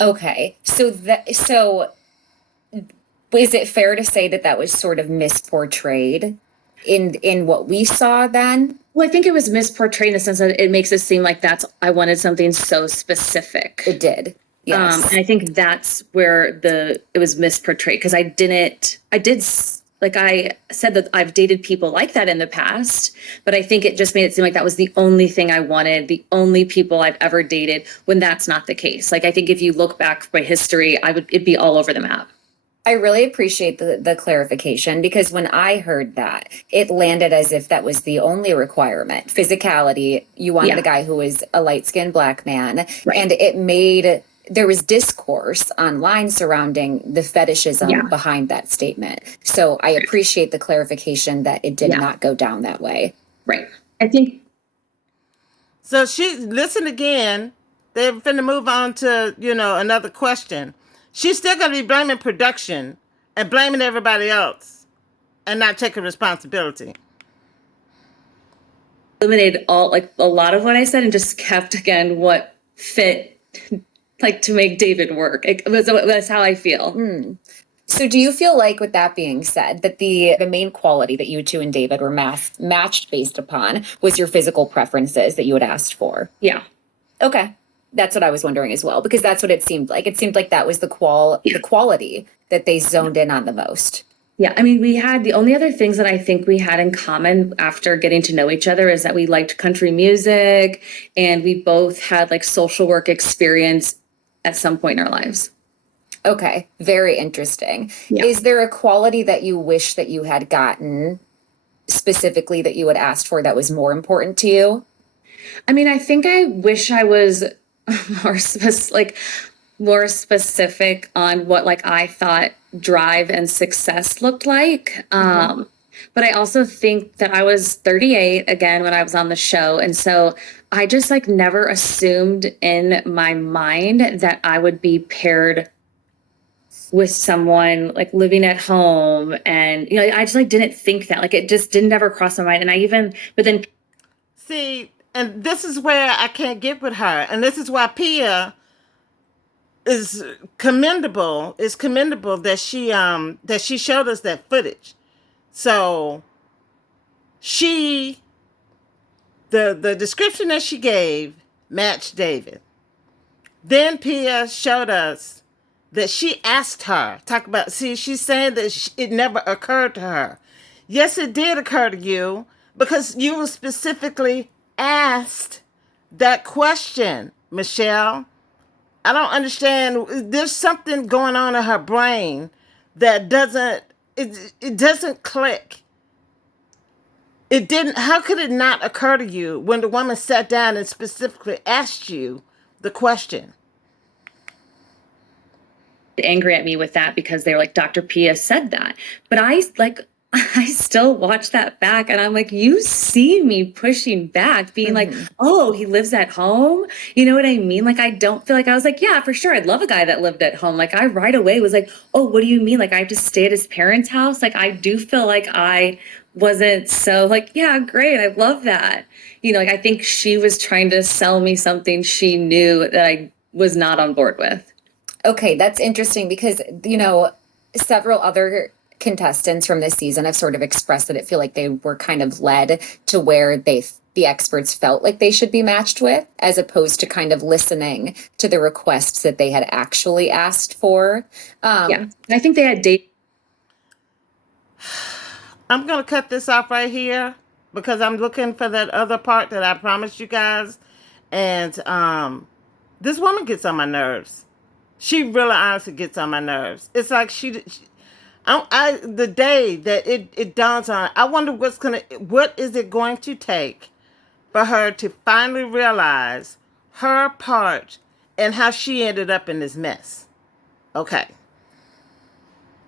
Okay. So is it fair to say that that was sort of misportrayed in what we saw then? Well, I think it was misportrayed in the sense that it makes it seem like I wanted something so specific. It did. And Yes. I think that's where it was misportrayed because like I said that I've dated people like that in the past, but I think it just made it seem like that was the only thing I wanted, the only people I've ever dated when that's not the case. Like, I think if you look back by history, it'd be all over the map. I really appreciate the clarification because when I heard that, it landed as if that was the only requirement. Physicality, you wanted a Yeah, guy who was a light-skinned black man, right. and there was discourse online surrounding the fetishism Yeah, behind that statement. So I appreciate the clarification that it did yeah, not go down that way. right. I think So she listen again. They're finna move on to, another question. She's still gonna be blaming production and blaming everybody else and not taking responsibility. eliminated all like a lot of what I said and just kept again what fit like to make David work. That's how I feel. So do you feel like, with that being said, that the main quality that you two and David were matched based upon was your physical preferences that you had asked for? Yeah. Okay. That's what I was wondering as well, because that's what it seemed like. It seemed like that was Yeah. the quality that they zoned in on the most. Yeah, I mean, we had the only other things that I think we had in common after getting to know each other is that we liked country music and we both had like social work experience at some point in our lives. Okay. Very interesting. Yeah. Is there a quality that you wish that you had gotten specifically that you had asked for that was more important to you? I mean, I think I wish I was more specific on what like I thought drive and success looked like. But I also think that I was 38 again when I was on the show. And so I just like never assumed in my mind that I would be paired with someone like living at home. And, I just like didn't think that. Like it just didn't ever cross my mind. But then See, and this is where I can't get with her, and this is why Pia is commendable. It's commendable that she showed us that footage. So she the description that she gave matched David. Then Pia showed us that she asked her. Talk about, see, she's saying that it never occurred to her. Yes, it did occur to you because you were specifically asked that question, Michelle. I don't understand. There's something going on in her brain that it doesn't click. It didn't, how could it not occur to you when the woman sat down and specifically asked you the question? angry at me with that because they're like, Dr. Pia said that. But I still watch that back and I'm like, you see me pushing back, being like, oh, he lives at home. You know what I mean? Like, I don't feel like I was like, yeah, for sure. I'd love a guy that lived at home. Like, I right away was like, oh, what do you mean? Like, I have to stay at his parents' house? Like, I do feel like I wasn't so like, yeah, great. I love that. Like, I think she was trying to sell me something she knew that I was not on board with. Okay, that's interesting because, several other contestants from this season have sort of expressed that it feel like they were kind of led to where the experts felt like they should be matched with, as opposed to kind of listening to the requests that they had actually asked for. Yeah. I think they had date. I'm going to cut this off right here because I'm looking for that other part that I promised you guys. And this woman gets on my nerves. She really honestly gets on my nerves. It's like the day that it dawns on, I wonder what is it going to take for her to finally realize her part and how she ended up in this mess. Okay.